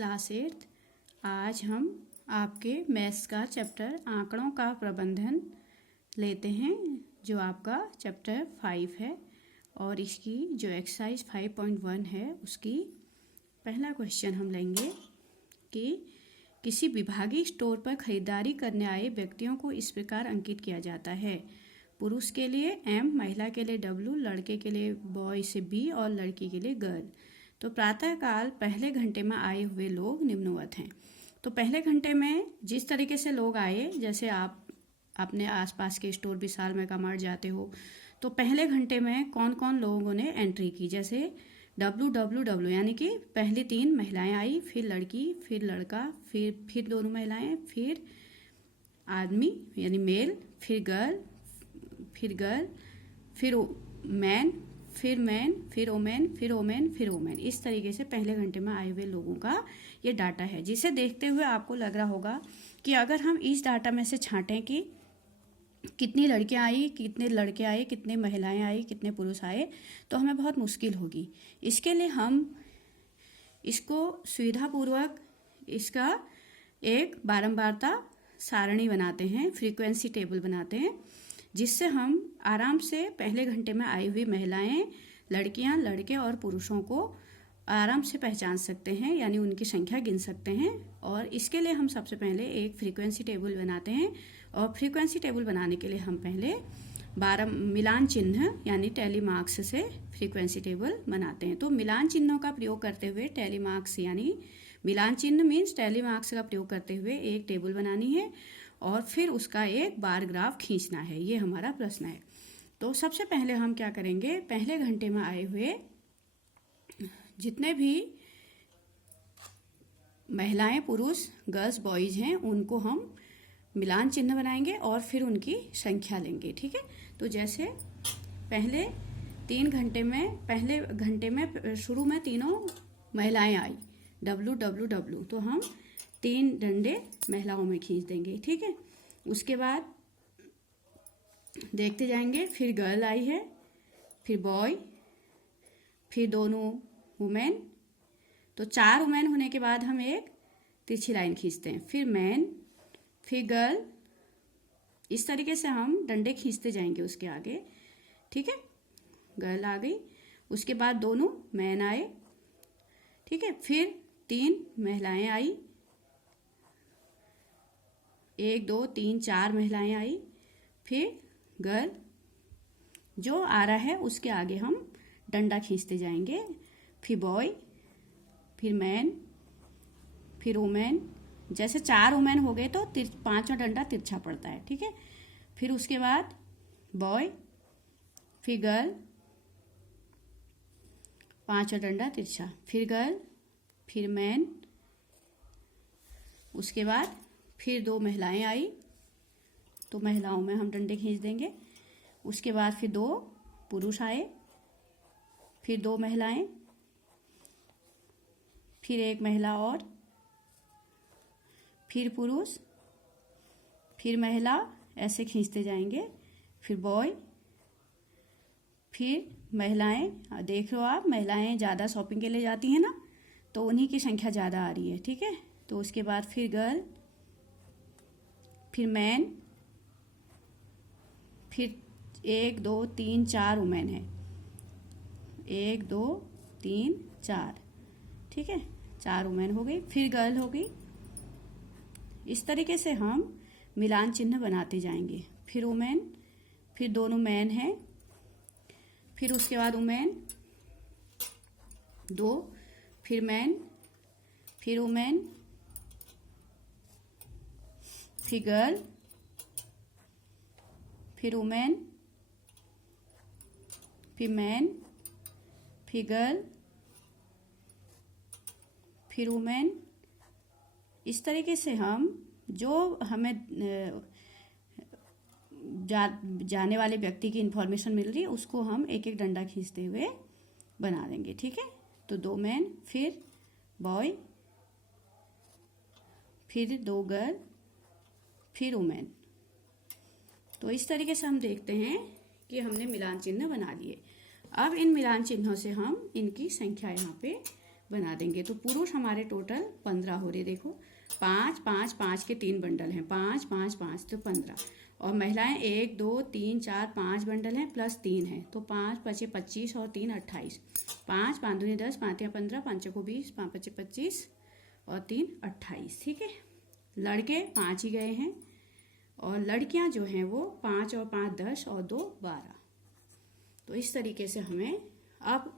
Class 8। आज हम आपके मैथ्स का चैप्टर आंकड़ों का प्रबंधन लेते हैं, जो आपका चैप्टर 5 है। और इसकी जो एक्सरसाइज 5.1 है उसकी पहला क्वेश्चन हम लेंगे कि किसी विभागीय स्टोर पर खरीदारी करने आए व्यक्तियों को इस प्रकार अंकित किया जाता है। पुरुष के लिए M, महिला के लिए W, लड़के के लिए बॉय से B और लड़की के लिए गर्ल। तो प्रातःकाल पहले घंटे में आए हुए लोग निम्नवत हैं। तो पहले घंटे में जिस तरीके से लोग आए, जैसे आप अपने आसपास के स्टोर विशाल मेगामार्ट जाते हो, तो पहले घंटे में कौन कौन लोगों ने एंट्री की, जैसे WWW यानी कि पहली 3 महिलाएं आई, फिर लड़की, फिर लड़का, फिर दोनों महिलाएं, फिर आदमी यानी मेल, फिर गर्ल, फिर मैन, फिर ओमेन, फिर ओमेन, फिर ओमेन। इस तरीके से पहले घंटे में आए हुए लोगों का ये डाटा है, जिसे देखते हुए आपको लग रहा होगा कि अगर हम इस डाटा में से छांटें कि कितनी लड़कियां आई, कितने लड़के आए, कितने महिलाएं आई, कितने पुरुष आए, तो हमें बहुत मुश्किल होगी। इसके लिए हम इसको सुविधापूर्वक इसका एक बारंबारता सारणी बनाते हैं, फ्रीक्वेंसी टेबल बनाते हैं, जिससे हम आराम से पहले घंटे में आई हुई महिलाएं, लड़कियां, लड़के और पुरुषों को आराम से पहचान सकते हैं, यानी उनकी संख्या गिन सकते हैं। और इसके लिए हम सबसे पहले एक फ्रीक्वेंसी टेबल बनाते हैं, और फ्रीक्वेंसी टेबल बनाने के लिए हम पहले 12 मिलान चिन्ह यानी टैली मार्क्स से फ्रीक्वेंसी टेबल बनाते हैं। तो मिलान चिन्हों का प्रयोग करते हुए टैली मार्क्स यानी मिलान चिन्ह मीन्स टैली मार्क्स का प्रयोग करते हुए एक टेबल बनानी है और फिर उसका एक बार ग्राफ खींचना है। ये हमारा प्रश्न है। तो सबसे पहले हम क्या करेंगे, पहले घंटे में आए हुए जितने भी महिलाएं, पुरुष, गर्ल्स, बॉयज हैं, उनको हम मिलान चिन्ह बनाएंगे और फिर उनकी संख्या लेंगे। ठीक है। तो जैसे पहले 3 घंटे में, पहले घंटे में शुरू में तीनों महिलाएं आई, WWW, तो हम 3 डंडे महिलाओं में खींच देंगे। ठीक है। उसके बाद देखते जाएंगे, फिर गर्ल आई है, फिर बॉय, फिर दोनों वुमेन। तो 4 वुमेन होने के बाद हम एक तिरछी लाइन खींचते हैं, फिर मैन, फिर गर्ल। इस तरीके से हम डंडे खींचते जाएंगे उसके आगे। ठीक है। गर्ल आ गई, उसके बाद दोनों मैन आए। ठीक है। फिर 3 महिलाएं आई, 1 2 3 4 महिलाएं आई, फिर गर्ल। जो आ रहा है उसके आगे हम डंडा खींचते जाएंगे, फिर बॉय, फिर मैन, फिर वुमेन। जैसे 4 वुमेन हो गए तो 5वां डंडा तिरछा पड़ता है। ठीक है। फिर उसके बाद बॉय, फिर गर्ल, 5वां डंडा तिरछा, फिर गर्ल, फिर मैन। उसके बाद फिर 2 महिलाएं आई, तो महिलाओं में हम डंडे खींच देंगे। उसके बाद फिर 2 पुरुष आए, फिर 2 महिलाएं, फिर 1 महिला और, फिर पुरुष, फिर महिला, ऐसे खींचते जाएंगे। फिर बॉय, फिर महिलाएं। देख लो आप, महिलाएं ज़्यादा शॉपिंग के लिए जाती हैं ना, तो उन्हीं की संख्या ज़्यादा आ रही है। ठीक है। तो उसके बाद फिर गर्ल, फिर मैन, फिर 1 2 3 4 वुमेन है, 1 2 3 4। ठीक है। 4 वुमेन हो गई, फिर गर्ल हो गई। इस तरीके से हम मिलान चिन्ह बनाते जाएंगे। फिर वुमेन, फिर दोनों मैन हैं, फिर उसके बाद वुमेन 2, फिर मैन, फिर वुमेन, फिर गर्ल, फिर वुमेन, फिर मैन, फिर गर्ल, फिर वुमेन। इस तरीके से हम जो हमें जाने वाले व्यक्ति की इंफॉर्मेशन मिल रही है उसको हम एक एक डंडा खींचते हुए बना देंगे। ठीक है। तो 2 मैन, फिर बॉय, फिर 2 गर्ल, फिर वुमेन। तो इस तरीके से हम देखते हैं कि हमने मिलान चिन्ह बना लिए। अब इन मिलान चिन्हों से हम इनकी संख्या यहाँ पे बना देंगे। तो पुरुष हमारे टोटल 15 हो रहे, देखो 5 5 5 के 3 बंडल हैं, 5 5 5 तो 15। और महिलाएं 1 2 3 4 5 बंडल हैं प्लस 3 है, तो 5 5 25 और 3 28, 5 5 दूनी 10, 5 15, 5 को 20, 5 5 25 और 3 28। ठीक है, लड़के 5 ही गए हैं और लड़कियां जो हैं वो 5 और 5 10 और 2 12। तो इस तरीके से हमें, अब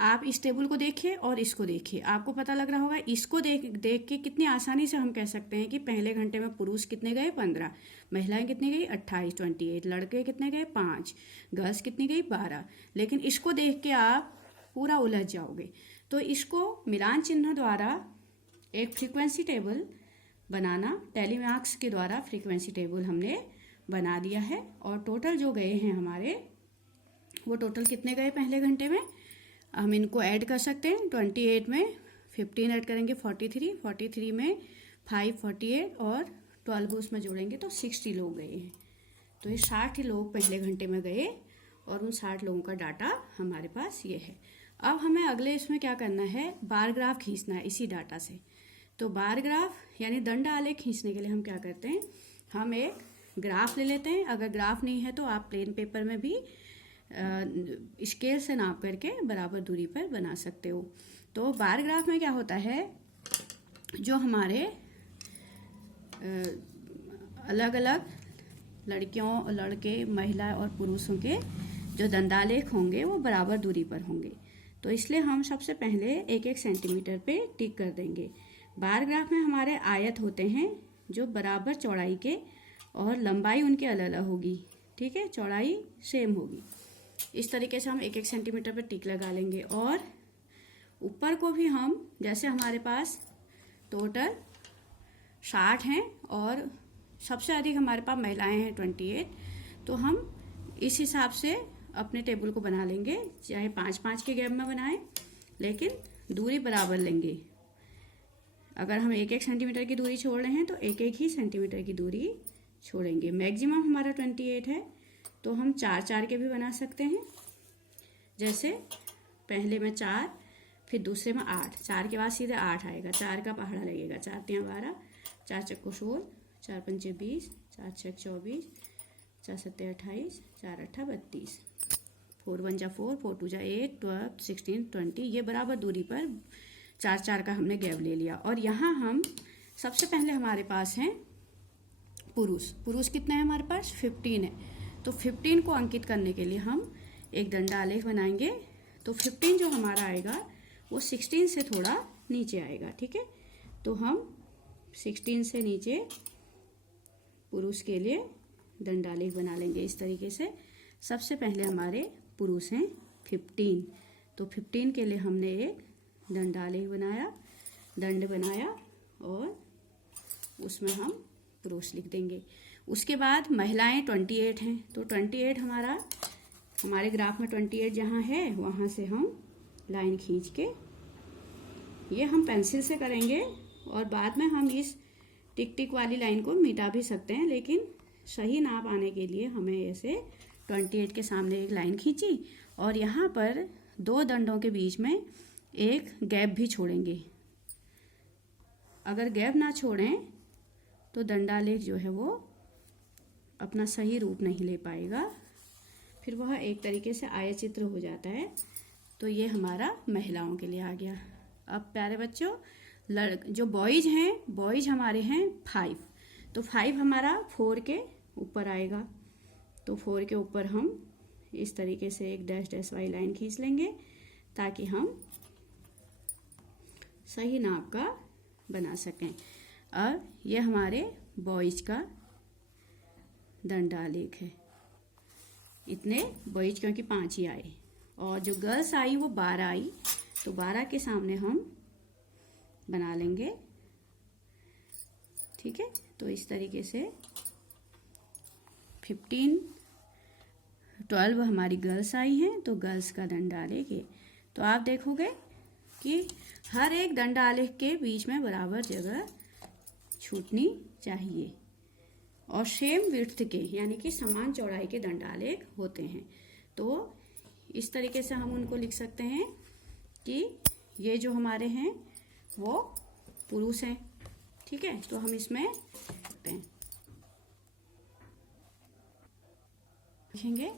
आप इस टेबल को देखिए और इसको देखिए, आपको पता लग रहा होगा। इसको देख के कितनी आसानी से हम कह सकते हैं कि पहले घंटे में पुरुष कितने गए 15, महिलाएं कितनी गई 28 28, लड़के कितने गए 5, गर्ल्स कितनी गई 12। लेकिन इसको देख के आप पूरा उलझ जाओगे। तो इसको मिलान चिन्ह द्वारा एक फ्रीक्वेंसी टेबल बनाना, टेलीमैक्स के द्वारा फ्रीक्वेंसी टेबल हमने बना दिया है। और टोटल जो गए हैं हमारे, वो टोटल कितने गए पहले घंटे में, हम इनको ऐड कर सकते हैं। 28 में 15 ऐड करेंगे 43, 43 में 5 48 और 12 उसमें जोड़ेंगे तो 60 लोग गए हैं। तो ये 60 लोग पहले घंटे में गए और उन 60 लोगों का डाटा हमारे पास ये है। अब हमें अगले इसमें क्या करना है, बार ग्राफ खींचना है इसी डाटा से। तो बार ग्राफ यानी दंड आलेख खींचने के लिए हम क्या करते हैं, हम एक ग्राफ ले लेते हैं। अगर ग्राफ नहीं है तो आप प्लेन पेपर में भी स्केल से नाप करके बराबर दूरी पर बना सकते हो। तो बार ग्राफ में क्या होता है, जो हमारे अलग अलग लड़कियों, लड़के, महिला और पुरुषों के जो दंडालेख होंगे वो बराबर दूरी पर होंगे। तो इसलिए हम सबसे पहले 1-1 सेंटीमीटर पे टिक कर देंगे। बार ग्राफ में हमारे आयत होते हैं जो बराबर चौड़ाई के, और लंबाई उनकी अलग अलग होगी। ठीक है, चौड़ाई सेम होगी। इस तरीके से हम 1-1 सेंटीमीटर पर टिक लगा लेंगे। और ऊपर को भी हम, जैसे हमारे पास टोटल 60 हैं और सबसे अधिक हमारे पास महिलाएं हैं 28, तो हम इस हिसाब से अपने टेबल को बना लेंगे। चाहे 5-5 के गैप में बनाएं, लेकिन दूरी बराबर लेंगे। अगर हम 1-1 सेंटीमीटर की दूरी छोड़ रहे हैं तो 1-1 ही सेंटीमीटर की दूरी छोड़ेंगे। मैक्सिमम हमारा 28 है, तो हम 4-4 के भी बना सकते हैं। जैसे पहले में 4, फिर दूसरे में 8, 4 के बाद सीधे 8 आएगा, 4 का पहाड़ा लगेगा, 4 3 12, 4 चक्को 16, 4 पंचे 20, 4 6 24, 4 7 28, 4 8 32, 4 1 जा 4, 4 2 जा 8, 12 16 20। ये बराबर दूरी पर 4-4 का हमने गैप ले लिया। और यहाँ हम सबसे पहले हमारे पास हैं पुरुष कितना है हमारे पास 15 है। तो 15 को अंकित करने के लिए हम एक दंडालेख बनाएंगे। तो 15 जो हमारा आएगा वो 16 से थोड़ा नीचे आएगा। ठीक है, तो हम 16 से नीचे पुरुष के लिए दंडालेख बना लेंगे इस तरीके से। सबसे पहले हमारे पुरुष हैं 15, तो 15 के लिए हमने एक दंडालेख बनाया, दंड बनाया और उसमें हम पुरुष लिख देंगे। उसके बाद महिलाएं 28 हैं, तो 28 हमारे ग्राफ में 28 जहाँ है वहाँ से हम लाइन खींच के, ये हम पेंसिल से करेंगे और बाद में हम इस टिक टिक वाली लाइन को मिटा भी सकते हैं, लेकिन सही नाप आने के लिए हमें ऐसे 28 के सामने एक लाइन खींची और यहाँ पर 2 दंडों के बीच में एक गैप भी छोड़ेंगे। अगर गैप ना छोड़ें तो दंडालेख जो है वो अपना सही रूप नहीं ले पाएगा, फिर वह एक तरीके से आयचित्र हो जाता है। तो ये हमारा महिलाओं के लिए आ गया। अब प्यारे बच्चों, जो बॉयज हैं, बॉयज हमारे हैं 5, तो 5 हमारा 4 के ऊपर आएगा। तो 4 के ऊपर हम इस तरीके से एक डैश डैश वाली लाइन खींच लेंगे ताकि हम सही नाप का बना सकें। अब ये हमारे बॉयज का दंडालेख है। इतने बॉयज क्योंकि 5 ही आए, और जो गर्ल्स आई वो 12 आई, तो 12 के सामने हम बना लेंगे। ठीक है, तो इस तरीके से 15 12 हमारी गर्ल्स आई हैं, तो गर्ल्स का दंडालेख है। तो आप देखोगे कि हर एक दंडालेख के बीच में बराबर जगह छूटनी चाहिए और सेम विड्थ के यानी कि समान चौड़ाई के दंडालेख होते हैं। तो इस तरीके से हम उनको लिख सकते हैं कि ये जो हमारे हैं वो पुरुष हैं। ठीक है, तो हम इसमें देखेंगे